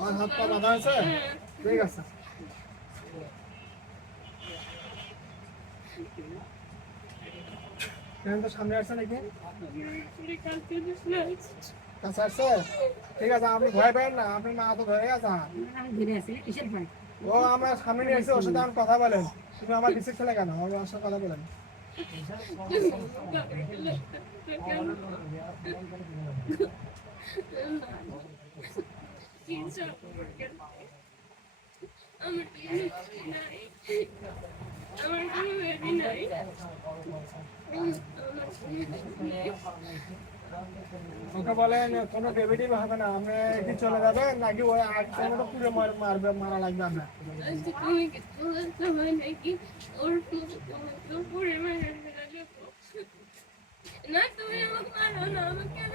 আর হাত আছে ঠিক আছে। সামনে আসছে নাকি? কাছে আসছে? ঠিক আছে, আপনি ভয় পাবেন না, আপনি মা তো ধরে আসে ও, আমরা সামনে নিয়ে এসে ওর সাথে আমার কথা বলেন। তুমি আমার রিসিভ ছেলে কেন? আমার সাথে কথা বলেন। আমার আমার কোনো বেবি নাই আমার ওকে বলেন, কোনো বেবিটি হবে না, আপনি কি চলে যাবেন নাকি ওই আগের মতো পুরো মার- মারবে, মারা লাগবে বলতে হয় নাকি? ওর পুরে মেরে না তুমি আমাকে মারো না আমাকে কেন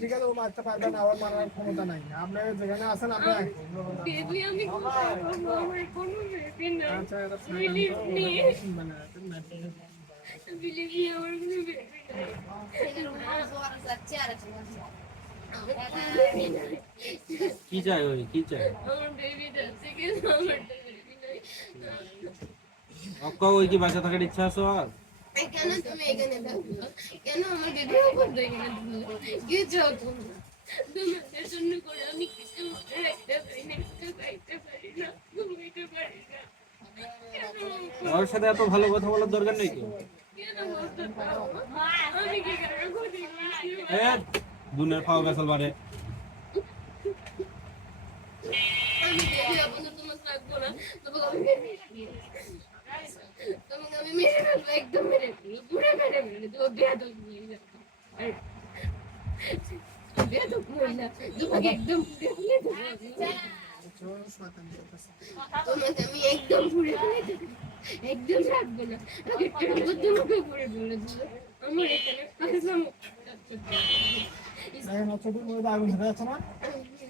ঠিক আছে ও মারতে পারবে না ওর মারার ক্ষমতা নাই। আপনি যেখানে আছেন আপনি বেবি আমি কোথায় পাবো আমার কোনো বেবি না আচ্ছা এটা বিলিভ মি মানে বিলিভ মি আমার কোনো বেবি কি চাই ওই কি চাই আমার বেবি যাচ্ছে কিন্তু আমার বেবি নাই। অক্কা ওই কি বাঁচা থাকার ইচ্ছা আছে আর কেন তুমি এখানে থাকল কেন আমার বেবির উপর এখানে থাকল কি চাও তুমি? তোমাদের জন্য করে আমি কিছু রাখতে পারি না কিছু খাইতে পারি না ঘুমাইতে পারি না। ওর সাথে এত ভালো কথা বলার দরকার নেই কি দুনের খাওয়া গেছল বারে। আমি বেবি আপনাদের তোমার থাকব না। তোমাকে আমি তোমাকে আমি একদম মেরে একদম পুড়ে না আগে টানবো তোমাকে পুড়ে ফেলে আমার এখানে আগুন ধরে যাচ্ছে না?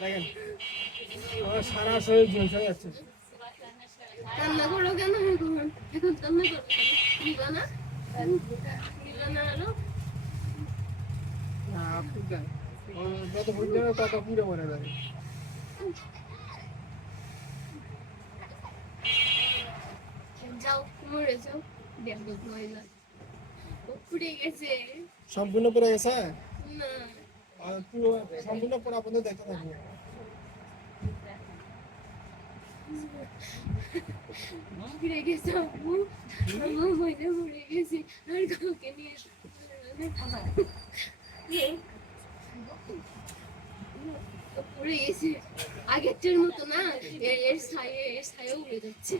দেখেন সারা শরীর ঝলসে যাচ্ছে। কান্না করো কেন? এখন কান্না করো না? যত ফুট দেবে তত পুড়ে মরে যাবে। সম্পূর্ণ পড়ে গেছে? না। পুরো সম্পূর্ণ পড়া পর্যন্ত দেখতে থাকব। পুড়ে গেছে আপু আমার মহিলা পুড়ে গেছে আর কাউকে নিয়ে পুড়ে গেছে। আগেরটার মতো না এর এর ছায়ে এর ছায়া উড়ে যাচ্ছে।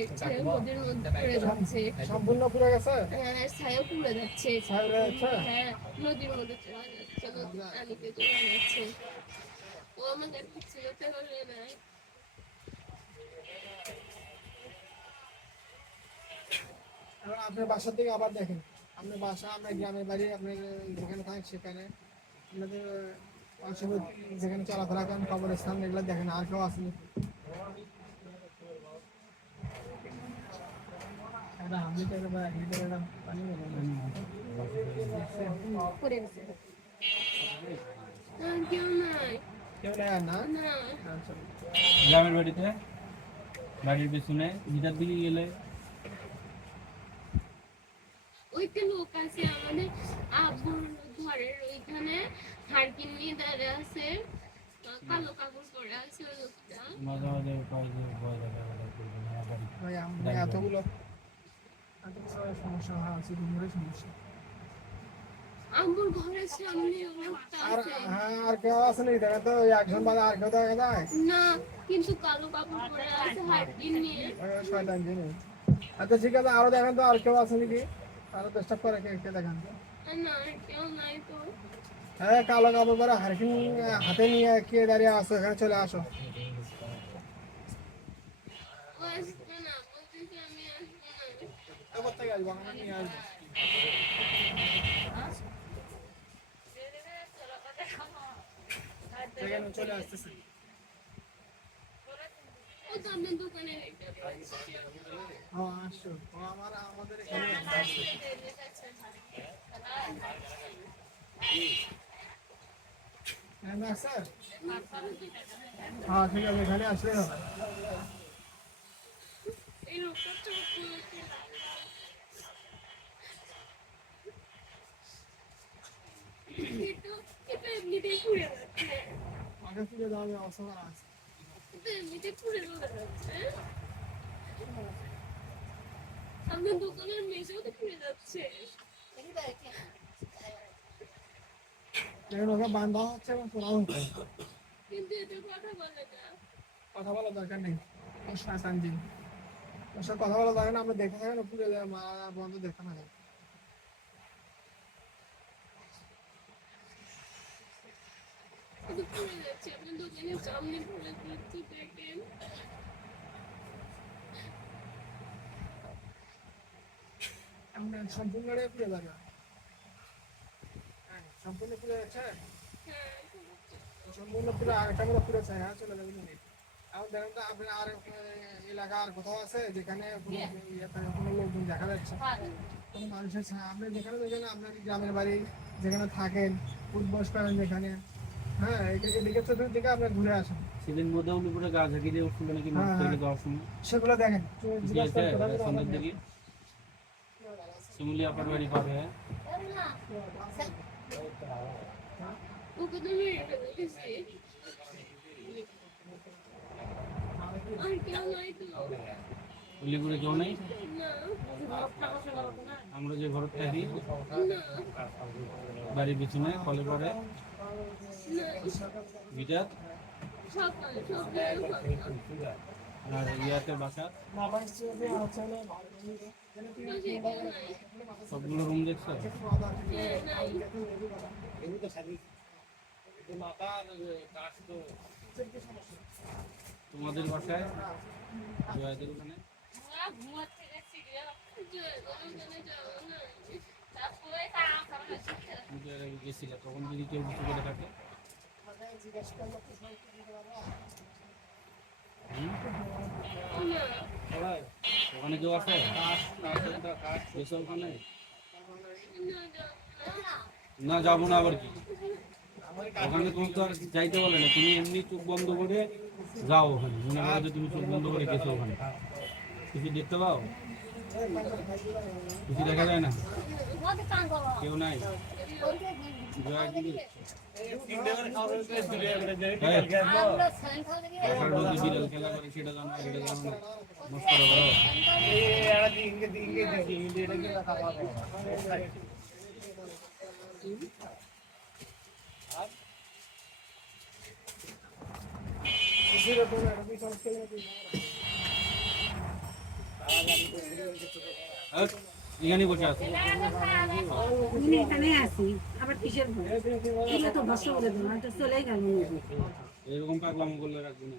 এর ছায়া ওদের মধ্যে পড়ে যাচ্ছে। সম্পূর্ণ পুড়ে গেছে? হ্যাঁ এর ছায়া পুড়ে যাচ্ছে। যাচ্ছে? হ্যাঁ নদীর মধ্যে চলে ও আমাদের আপনার বাসার দিকে আবার দেখেন। আপনার বাসা আপনার গ্রামের বাড়ি আপনার যেখানে থাকেন সেখানে। আপনাদের যেখানে চলাফেরা করেন কবরস্থান এগুলো দেখেন আর কেউ আসেনি। বা ই পানি গ্রামের বাড়িতে বাড়ির পিছনে ভিটার দিকে গেলে ওইটা লোক আছে আমাদের আব্বুর ঘরের ওইখানে হারকিন নিয়ে দাঁড়িয়ে আছে কালো কাপড় পরে আছে ওই লোকটা মাঝে মাঝে কয় ভয় লাগে আমাদের করবে না, আমার বাড়ি। ভাই আমাদের এতগুলো এতগুলো সমস্যা হয় আছে ঘুমের সমস্যা আব্বুর ঘরের সামনে লোকটা আর আছে। হ্যাঁ আর কেউ আসেনি দেখেন তো একজন বাদে আর কেউ দেখা যায় না কিন্তু কালো কাপড় পরে আছে হারকিন নিয়ে শয়তান জিনিস আচ্ছা ঠিক আছে আরও দেখেন তো আর কেউ আসেনি কি আরও চেষ্টা করে কে কে দেখান তো। না কেউ নাই তো। হ্যাঁ কালো কাপড় পরে হারকিন হাতে নিয়ে কে দাঁড়িয়ে আসো এখানে চলে আসো। ও আসবে না বলতেছে আমি আসব না। কোথা থেকে আসব? নিয়ে আসব। সেখানে চলে আসতেছে। হ্যাঁ আসছো আমাদের এখানে হ্যাঁ স্যার। হ্যাঁ ঠিক আছে এখানে আসলে কিন্তু এমনিতেই যাচ্ছে আগে যাওয়ার অবস্থা করা আছে কিন্তু পুড়ে পুড়ে কথা বলে না বলার দরকার নেই ওর সাথে কথা বলার দরকার নেই আমরা দেখে থাকেন, পুরো মারা বন্ধ দেখতে না কিন্তু পুড়ে যাচ্ছে আপনার দোকানের সামনে পুড়ে যাচ্ছে দেখেন আমরা সম্পূর্ণ পুড়ে যাবে হ্যাঁ সম্পূর্ণ পুড়ে যাচ্ছে হ্যাঁ সম্পূর্ণ পুরো আরেকটা হ্যাঁ চলে যাবে এখন দেখেন তো আপনি আর এলাকা আর কোথাও আছে? যেখানে কোনো লোকজন দেখা যাচ্ছে? কোনো মানুষের আপনি যেখানে যেখানে আপনার গ্রামের বাড়ি যেখানে থাকেন উদ্বাস করেন যেখানে হ্যাঁ এদিকে- এদিকে চতুর্দিকে আপনি ঘুরে আসেন সেদিন বোধহয় উলিপুরে গা ঝাঁকি দিয়ে উঠছিল নাকি মাছ হ্যাঁ, তৈরি হ্যাঁ। যাওয়ার সময়? সেগুলো দেখেন তো জিজ্ঞাসা গিয়েছে করেন কোথায় কোথায় সন্ধ্যের আপনার- দিকে শিমুলি আপনার বাড়ি পাবে হ্যাঁ? ওকে তো মেরে ফেলেছি আর কেউ নাই? তো উলিপুরে কেউ নেই না আমরা যে ঘর থাকি না বাড়ির পিছনে কলে পরে না গিটার সকালে সকালে ফাঁকা আর ইয়াতে বাসা বুঝি কেউ নাই সবগুলো রুম দেখছ হ্যাঁ নাই তোমাদের বাসায় জয়াদের ওখানে জয় ওখানে কেউ আছে না যাব না আবার কি ওখানে তুমি তো আর যাইতে বলে না তুমি এমনি চোখ বন্ধ করে যাও ওখানে মনে করো তুমি চোখ বন্ধ করে গেছো ওখানে কিছু দেখতে পাও কিছু দেখা যায় না? কেউ নাই? জয়া এখানে বসে আছো। আমি এখানে আছি আবার কিসের ভয়? এটা তো ভস্য করে দেবো তো চলেই গেল এরকম পাগলাম করলে রাখব না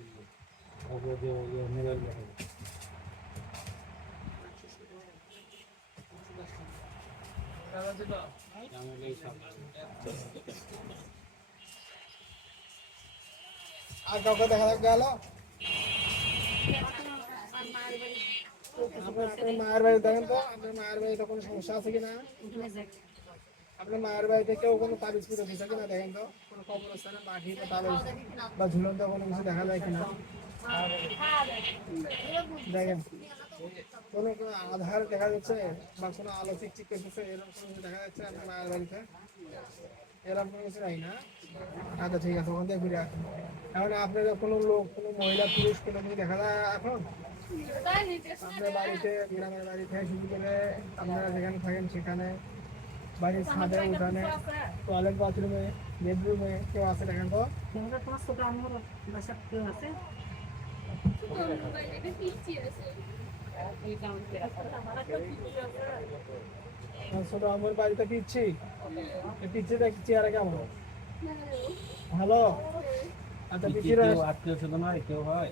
আর কাউকে দেখা গেল? মায়ের বাড়ি দেখেন তো আপনার মায়ের বাড়িতে কোনো সমস্যা আছে কিনা আপনার মায়ের বাড়িতে কেউ কোনো তাবিজ পুজো দিচ্ছে কিনা দেখেন তো কোনো কবরস্থানে মাটি বা ঝুলন্ত কোনো কিছু দেখা যায় কিনা দেখেন কোনো কোনো আধার দেখা যাচ্ছে বা কোনো আলো চিকচিক করতেছে এরকম কিছু দেখা যাচ্ছে আপনার মায়ের বাড়িতে এরকম কোনো কিছু নাই না আচ্ছা ঠিক আছে ওখান থেকে ঘুরে আসুন এখন আপনার কোনো লোক কোনো মহিলা পুরুষ কোনো কিছু দেখা যায় এখন আপনার বাড়িতে গ্রামের বাড়িতে শুরু করে আপনারা যেখানে থাকেন সেখানে বাড়ির ছাদে উঠানে টয়লেট বাথরুমে বেডরুমে কেউ আছে দেখেন তো? ছোট আমার বাড়িতে পিচ্ছি? পিচ্ছি দেখি চেয়ারে কেমন? হ্যালো। আচ্ছা কেউ আত্মীয় স্বজন হয় কেউ হয়?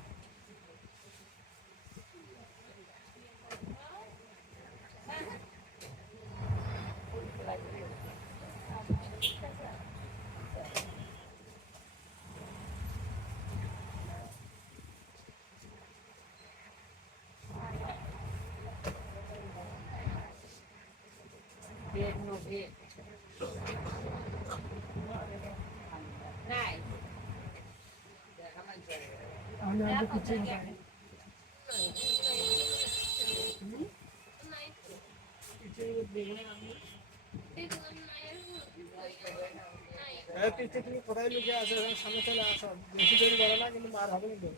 দেখলাম নাই নাই পিছিয়ে তুমি কোথায় লুকিয়ে আছো সামনে চলে আসো বেশি দেরি করো না কিন্তু মার হবে কিন্তু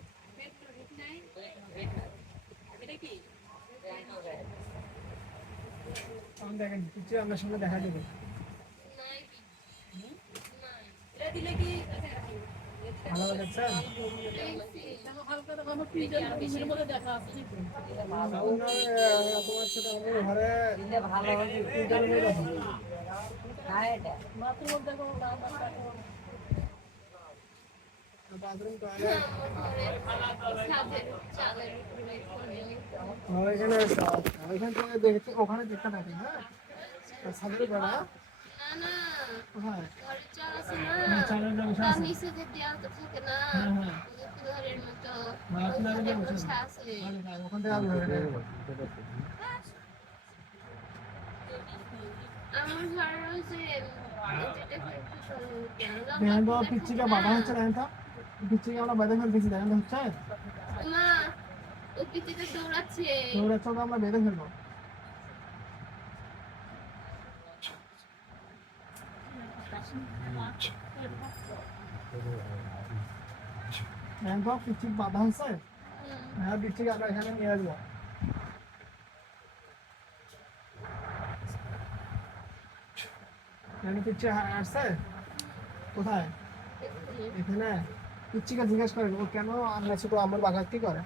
এখন দেখেন পিছিয়ে আপনার সামনে দেখা নাই ভালো তোমার সাথে ঘরে তিনটা রুমের কথা বাথরুম টয়লেট ওইখানে ওইখান থেকে দেখেছি ওখানে দেখতে থাকি হ্যাঁ? ছাদের বেড়া পিচ্ছিটা বাধা হচ্ছে দেখেন তো পিচ্ছিকে আমরা বেঁধে ফেলতেছি দেখেন তো হচ্ছে? ও দৌড়াচ্ছে। দৌড়াচ্ছে তো আমরা বেঁধে ফেলব। পিচ্ছি বাধা হচ্ছে। হ্যাঁ পিচ্ছিকে আমরা এখানে নিয়ে আসব। দেখেন পিচ্ছি আসছে? কোথায়? এখানে? পিচ্ছিকে জিজ্ঞেস করেন ও কেন আমরা শুধু আমার করে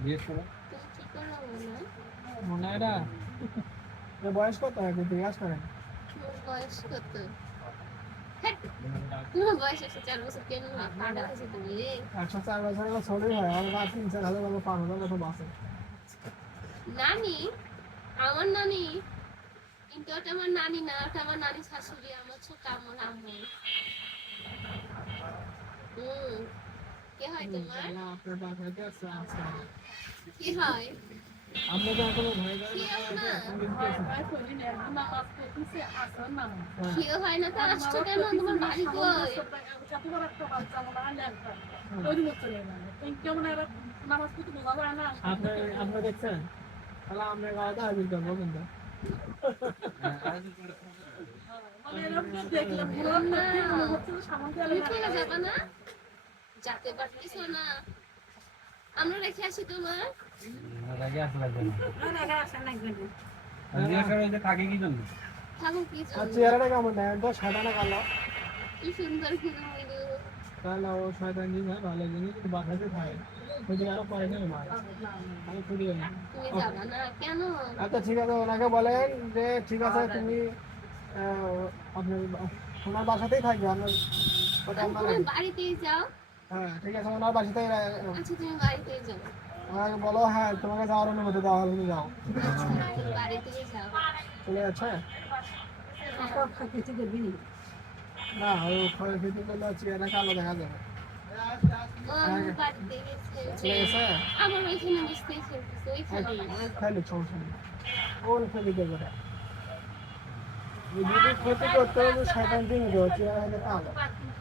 জিজ্ঞেস করো? কি করো মনে মনে হয় না বয়স কত? একটু জিজ্ঞেস করেন বয়স কত একশো চার ছোটই হয়। আমার বা তিন চার হাজার পাঁচ হাজার বছর বাঁচে নানি? আমার নানি? কিন্তু ওটা আমার নানি না ওটা আমার নানি শাশুড়ি আমার ছোট আমার আম্মু হুম কে হয় তোমার না, আপনার বাসাতে আছে আছে কি হয় আমরা তো এখনও ভয় যায় কেউ না না কেউ হয় না তো আসছো কেন তোমার বাড়ি কই আপনি আপনি দেখছেন তাহলে আমরা গাওয়াতে হাজির করব কিন্তু যাবে না যেতে পারতেছো না। আমরা রেখে আসি তোমার? আগে আসা লাগবে না। আসা লাগবে না। জিজ্ঞেস করো যে থাকে কি জন্য? থাকুন কি আর জন্য? চেহারাটা কেমন? নেয় তো সাদানা কালো? কি সুন্দর কিন্তু হইল। তাহলে ও শয়তান জিনিস হয় ভালো জিনিস বাসাতে খায়। ওই জন্য আরও পয়সা মার আমি খুঁজি না। তুমি যাবা না? কেন? আচ্ছা ঠিক আছে ওনাকে বলেন যে ঠিক আছে তুমি আহ, আপনার ওনার বাসাতেই থাকবে। আপনার বাড়িতেই যাও। হ্যাঁ ঠিক আছে ওনার বাসাতেই রা- আচ্ছা তুমি বাড়িতেই যাও। ওনাকে বলো হ্যাঁ তোমাকে যাওয়ার অনুমতি দেওয়া হলে যাও। বাড়িতেই যাও। চলে যাচ্ছে? না ওই ক্ষয় ক্ষতি করলে চেহারা কালো দেখা যাবে। আমার ওইখানে বুঝতেই চলতেছে ওইখানে নেই। ওর ক্ষতি করবে যদি ক্ষতি করতে হবে শয়তান দিন চেহারা কালো।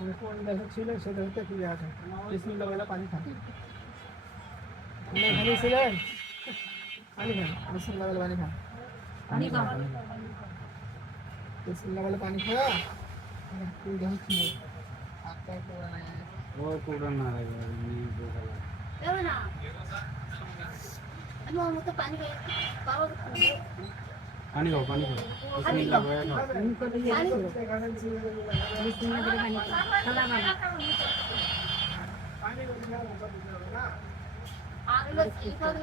আমি কোন দেশে ছিল সে দেশে কি আছে বিসমিল্লাহ বলে পানি খান আপনি এখানে ছিলেন পানি খান বিসমিল্লাহ বলে পানি খান পানি খাও বিসমিল্লাহ বলে পানি খাওয়া তুই দেখো কি হাতটা করে নাই ও কোটা না লাগে এমনি বোঝালা। দেবে না আমি ওর মতো পানি খাই পাবো পানি খাও পানি খাও বিসমিল্লাহ বলে খাও তুমি করে দিয়ে পানি এখানে ছিল বিসমিল্লাহ করে পানি খাও খালা বাবা পানি খাওয়া না আগুলো এইভাবে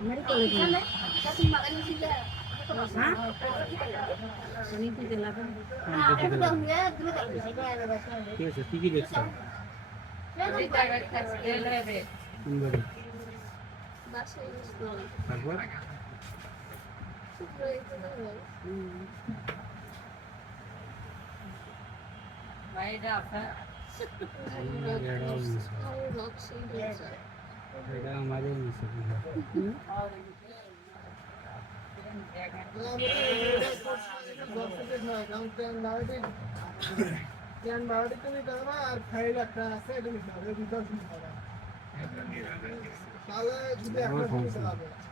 আমারই করে দিন এখানে কাছে মাগানি ছিল হ্যাঁ শুনি তো দিলাম আমি দেখে দিলাম। দূরে থাকবে ঠিক আছে কি কি দেখছ কোন বাড়ি বাসায় তারপর এটাও মিশে। এটা আমারও মিশে। আর ফাইল একটা আছে এটা নিতে হবে দুটো নিতে হবে তাহলে যদি একটা নিতে হবে দিন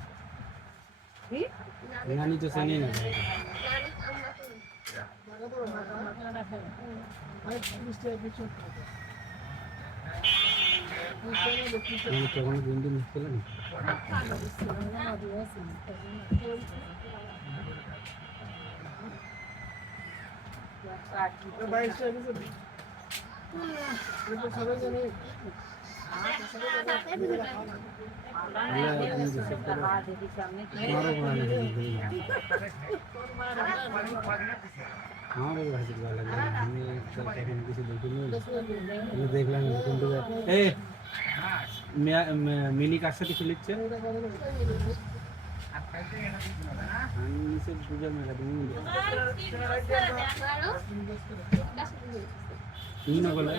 দেখুন। নানি তো চেনে না আমি কখনো বন্ধু মিস করলাম আমারও ভালো লাগে আমারও হাজির ভালো লাগে আমি একটা তখন কিছু দেখিনি আমি দেখলাম কিন্তু এ মিয়া- ম- মিলি কার সাথে খেলিচ্ছে আমি নিচে পূজা মেলা তুমি তুমি না বলে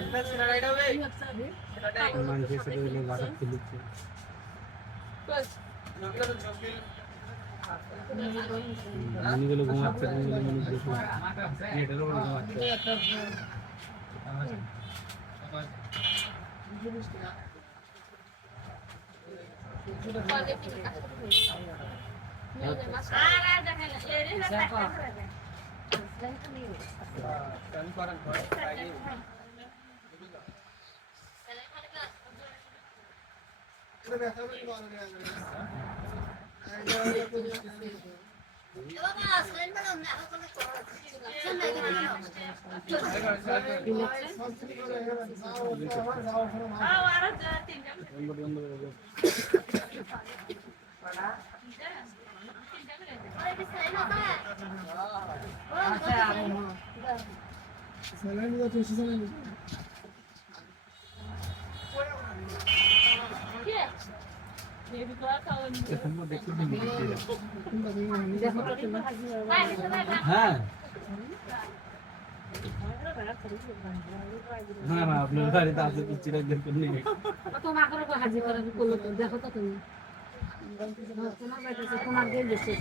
মানুষের সাথে ওই লোক বাসাত খেলিচ্ছে আমি গুলো ঘুমাচ্ছে তুমি গুলো মানুষ দেখো এটারও ঘুমাচ্ছে বন্ধ Hola. হ্যাঁ। না না, আপনার বাড়িতে আছে পিচ্ছির একজন নেই তোমার করে হাজির করে করল তো, দেখো তো তুমি। তোমার বাড়িতে তোমার দিয়ে বেশি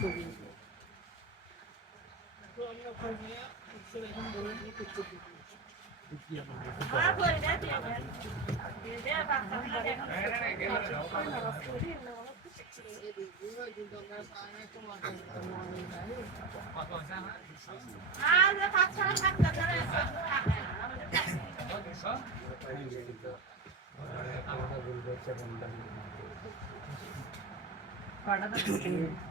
ছবি মিনি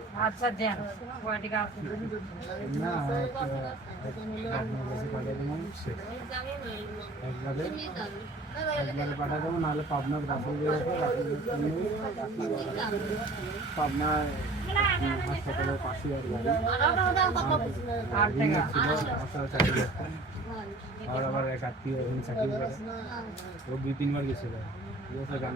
আচ্ছা দেন। কয়টি গাছ না একবারে একবারে পাঠিয়ে দেবো নাহলে পাবনার রাখি পাবনা হাসপাতালের পাশে আর গাড়ি আট টাকা। ছিল চাকরি করতাম। আর আবার এক আত্মীয় ওখানে চাকরি করে। ও দুই তিনবার গেছিল। গান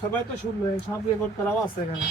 সবাই তো শুনবে সব রেকর্ড করাও আছে এখানে।